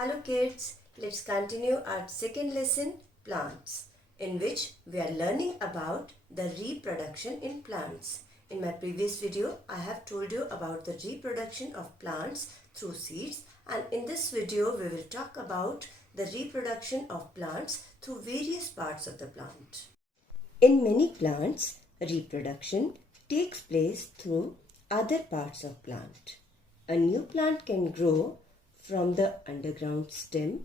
Hello kids, let's continue our second lesson, plants, in which we are learning about the reproduction in plants. In my previous video, I have told you about the reproduction of plants through seeds, and in this video we will talk about the reproduction of plants through various parts of the plant. In many plants, reproduction takes place through other parts of plant. A new plant can grow from the underground stem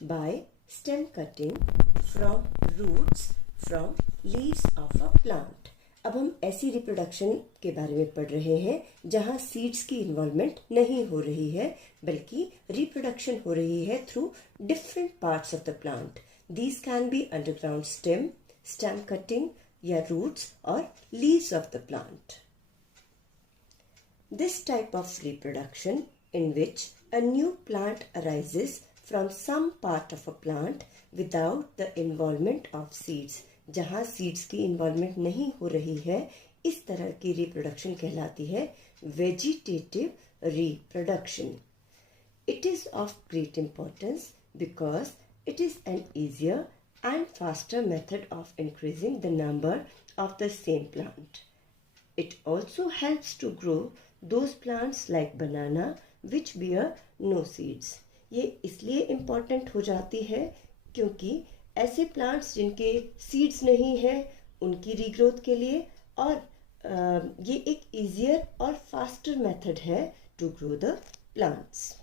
by stem cutting from roots from leaves of a plant. अब हम ऐसी reproduction के बारे में पढ़ रहे हैं जहां सीड्स की इन्वॉल्वमेंट नहीं हो रही है बल्कि रिप्रोडक्शन हो रही है through different parts of the plant. These can be underground stem, stem cutting या roots or leaves of the plant. This type of reproduction in which a new plant arises from some part of a plant without the involvement of seeds, जहाँ seeds की involvement नहीं हो रही है, इस तरह की reproduction कहलाती है vegetative reproduction. It is of great importance because it is an easier and faster method of increasing the number of the same plant. It also helps to grow those plants like banana which bear no seeds. ये इसलिए important हो जाती है क्योंकि ऐसे plants जिनके seeds नहीं है उनकी regrowth के लिए और ये एक easier और faster method है to grow the plants.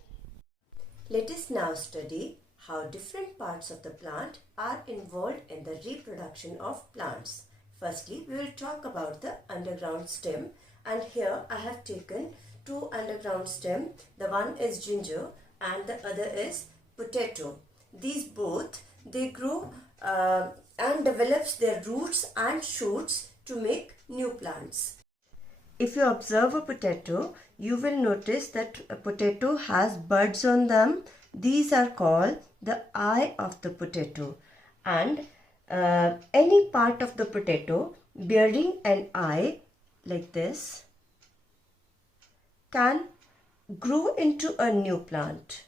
Let us now study how different parts of the plant are involved in the reproduction of plants. Firstly, we will talk about the underground stem, and here I have taken two underground stem. The one is ginger and the other is potato. These both, they grow and develops their roots and shoots to make new plants. If you observe a potato, you will notice that a potato has buds on them. These are called the eye of the potato, and any part of the potato bearing an eye like this can grow into a new plant.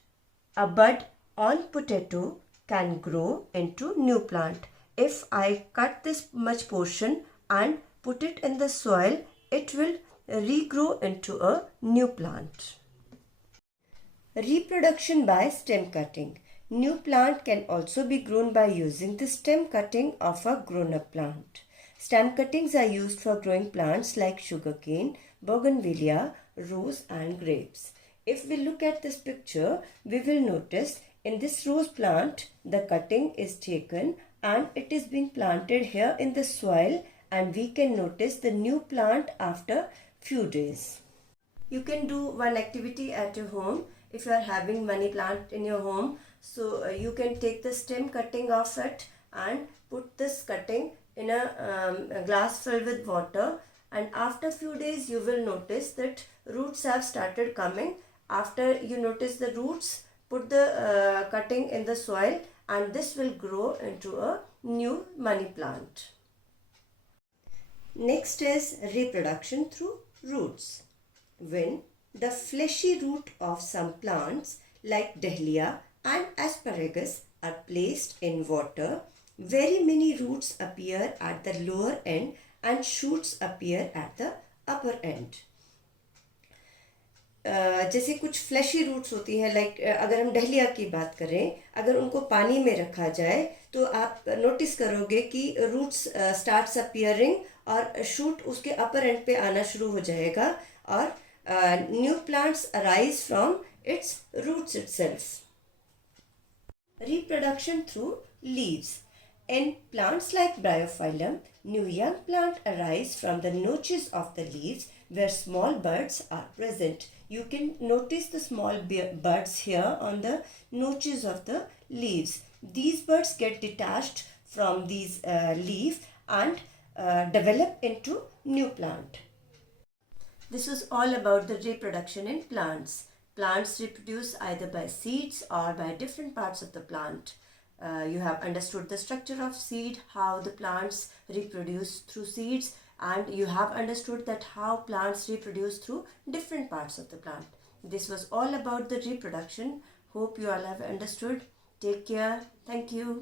A bud on potato can grow into new plant. If I cut this much portion and put it in the soil, it will regrow into a new plant. Reproduction by stem cutting. New plant can also be grown by using the stem cutting of a grown-up plant. Stem cuttings are used for growing plants like sugarcane, bougainvillea, rose and grapes. If we look at this picture, we will notice in this rose plant, the cutting is taken and it is being planted here in the soil, and we can notice the new plant after few days. You can do one activity at your home. If you are having money plant in your home, so you can take the stem cutting of it and put this cutting in a glass filled with water, and after few days you will notice that roots have started coming. After you notice the roots, put the cutting in the soil and this will grow into a new money plant. Next is reproduction through roots. When the fleshy root of some plants like dahlia and asparagus are placed in water, very many roots appear at the lower end and shoots appear at the upper end. जैसे कुछ flashy roots होती हैं, like अगर हम dahlia की बात करें, अगर उनको पानी में रखा जाए तो आप नोटिस करोगे कि रूट्स स्टार्ट्स अपीयरिंग और शूट उसके अपर एंड पे आना शुरू हो जाएगा और new plants arise from its roots itself. Reproduction through leaves. In plants like Bryophyllum, new young plant arise from the notches of the leaves where small buds are present. You can notice the small buds here on the notches of the leaves. These buds get detached from these leaf and develop into new plant. This was all about the reproduction in plants. Plants reproduce either by seeds or by different parts of the plant. You have understood the structure of seed, how the plants reproduce through seeds, and you have understood that how plants reproduce through different parts of the plant. This was all about the reproduction Hope you all have understood. Take care. Thank you.